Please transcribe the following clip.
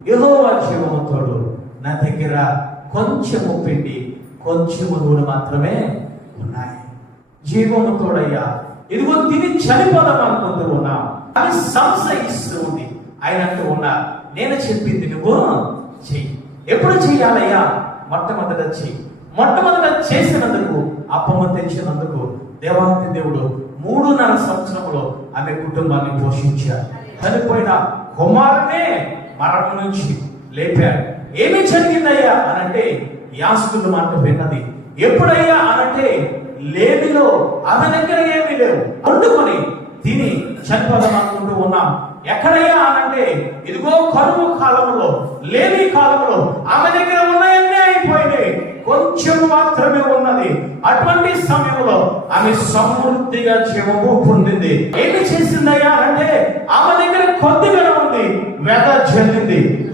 యెహోవా జీవము తోడు, నా దగ్గర కొంచెము పిండి కొంచెము నూనె మాత్రమే ఉన్నాయి. జీవము తోడయ్యా, ఇదిగో తిని చనిపోదాం అనుకుంటూ ఉన్నా అని సంశయిస్తూ ఉంది. ఆయన అంటూ ఉన్నా, నేను చెప్పింది నువ్వు చెయ్యి. ఎప్పుడు చెయ్యాలయ్యా? మొట్టమొదట చెయ్యి. మొట్టమొదట చేసినందుకు, అప్పమ్మ తెచ్చినందుకు దేవాతి దేవుడు 3.5 సంవత్సరంలో ఆమె కుటుంబాన్ని పోషించారు. చనిపోయిన కుమారునే మరణం నుంచి లేపాడు. ఏమి జరిగిందయ్యా అనంటే, యాజకుల మాట విన్నది. ఎప్పుడయ్యా అనంటే, లేమిలో ఆమె దగ్గర ఏమీ లేవు, వండుకొని తిని చనిపోదాం అనుకుంటూ ఉన్నాం. ఎక్కడయ్యా అనంటే, ఇదిగో కరువు కాలంలో, లేమి కాలంలో ఆమె దగ్గర ఉన్నాయన్నీ అయిపోయినాయి, కొంచెం మాత్రమే ఉన్నది. అటువంటి సమయంలో ఆమె సమృద్ధిగా జీవము పొందింది. ఏమి చేసిందయ్యా అంటే, ఆమె దగ్గర కొద్దిగా ఉంది, వెద చెందింది.